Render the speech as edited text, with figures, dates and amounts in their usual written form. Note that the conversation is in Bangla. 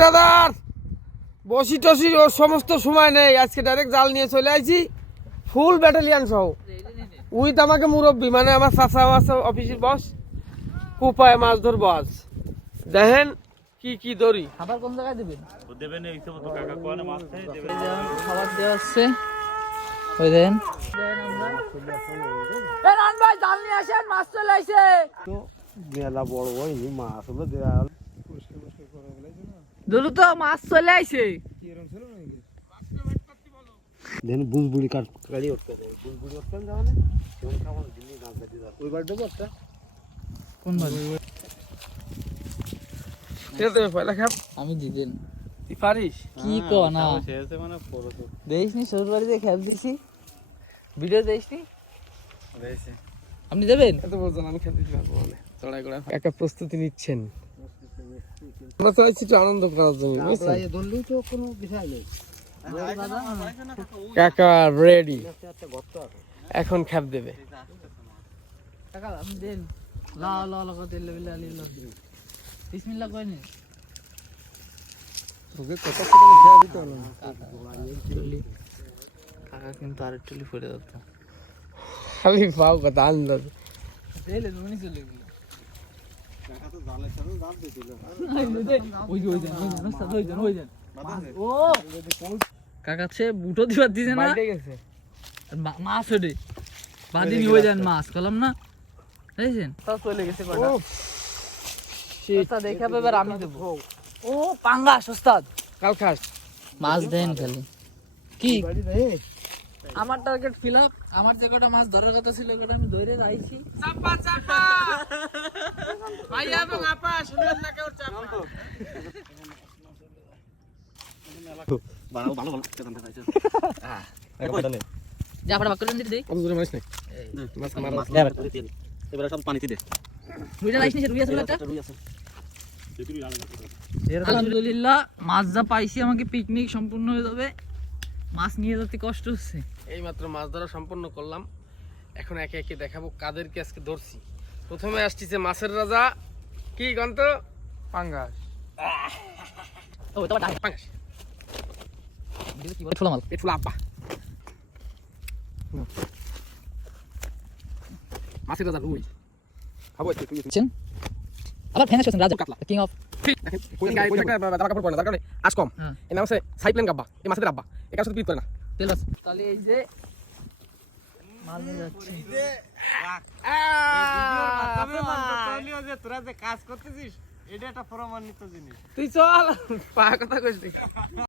দাদার বসি টসি ওর সমস্ত সময় নেই, আজকে ডাইরেক্ট জাল নিয়ে চলে আইছি ফুল ব্যাটালিয়ান সহ। উইথ আমাকে মুরব্বী মানে আমার চাচা আছে অফিসের বস, কুপায় মাছ ধরবো আজ। দেখেন কি কি দড়ি খাবার কোন জায়গায় দিবেন? দেবেন এই সব তো কাকা কোয়ানে মাছ খাই দেবেন। খাবার দেওয়া হচ্ছে ওই দেন। রান ভাই জাল নিয়ে আসেন, মাছ চলে আইছে। তো মেলা বড় হয়নি, মাছ হলো দেয়া দুলু তো মাছ চলে আইছে। দেন বুলবুলি কাট গাড়ি উঠতে দেয়, বুলবুলি উঠতে যাও না কোন খাবার দিল্লি গাছ গাড়ি দাও ওই বার দেবো একটা কোন বাড়ি? ঠিক আছে পয়লা খাপ আমি দিদেন তুই পারিস কি কো না শেষে মানে পড়ো তো দেইসনি শ্বশুর বাড়িতে খেপ দিছি, ভিডিও দেইসনি রয়েছে। আপনি দেবেন? এত বলছেন আমি খেতে দিতে পারবো মানে চড়াই করে একটা প্রস্তুতি নিচ্ছেন। আমরা তো আইছি একটু আনন্দ করার জন্য, ধরলেই তো কোনো বিষয় নেই। কাকা রেডি এখন খ্যাপ দেবে। কাকা আপনি দেন। লা লা লা করে দিলে বিলে আলি লা বিসমিল্লাহ কইনি। তোকে কত করে খেয়া দিতে হলো না কাকা কিন্তু আর টুলি ফুটে যেত। খালি পাও কথা আন্দাজ দেলে নুনি চলে গেল। কাকা তো জালের সাথে জাল দিছিল। ও কাকা সে বুটো দিবার দিছে না, বাইরে গেছে মাছ ওঠে বাদি নিয়ে যান মাছ কলাম না দেখছেন সব চলে গেছে কটা। সস্তা দেখা এবার আমি দেব। ও পাঙ্গাস ওস্তাদ কাল খাস মাছ দেন খালি কি বাড়ি রে আমার টার্গেট ফিল আপ। আমার যে কটা মাছ ধরার কথা ছিল ওটা আমি ধরে রাইছি। চাপা চাপা ভাইয়া এবং আপা শুনলেন না কেউ চাপা ভালো ভালো ভালো কেমন দেখাইছো? যা ফটা বাক্য দিতে দেই কত দূরে মারিস না মাছ মারা এবারে সব পানিতে দে। রুইটা লাইছ নি রুই আছে একটা। রুই আছে। আলহামদুলিল্লাহ মাছ যা পাইছি আমাকে পিকনিক সম্পূর্ণ হয়ে যাবে। মাছ নিয়ে যেতে কষ্ট হচ্ছে। এই মাত্র মাছ ধরা সম্পন্ন করলাম, এখন একে একে দেখাবো কাদেরকে আজকে ধরছি। প্রথমে আসছে মাছের রাজা কি গন্ত পাঙ্গাস। ও তো বাটা পাঙ্গাস কি বলে ছোলা মাল একটু আব্বা মাছের রাজা রুই খাবো একটু তুই বুঝছেন। আবার ফেনাস করছেন রাজা কাতলা কিং অফ। দেখেন কোন গায়ে কোন একটা দাবা কাপড় পরে না, তার কারণে আজ কম। হ্যাঁ এর নাম হচ্ছে সাইপ্লেন গাব্বা, এই মাছের আব্বা এর সাথে পিট করে না। তেল আছে তাহলে এই যে মাল নিয়ে যাচ্ছে। তোরা যে কাজ করতেছিস এটা একটা প্রমাণিত জিনিস। তুই চল পা কথা কইছিস।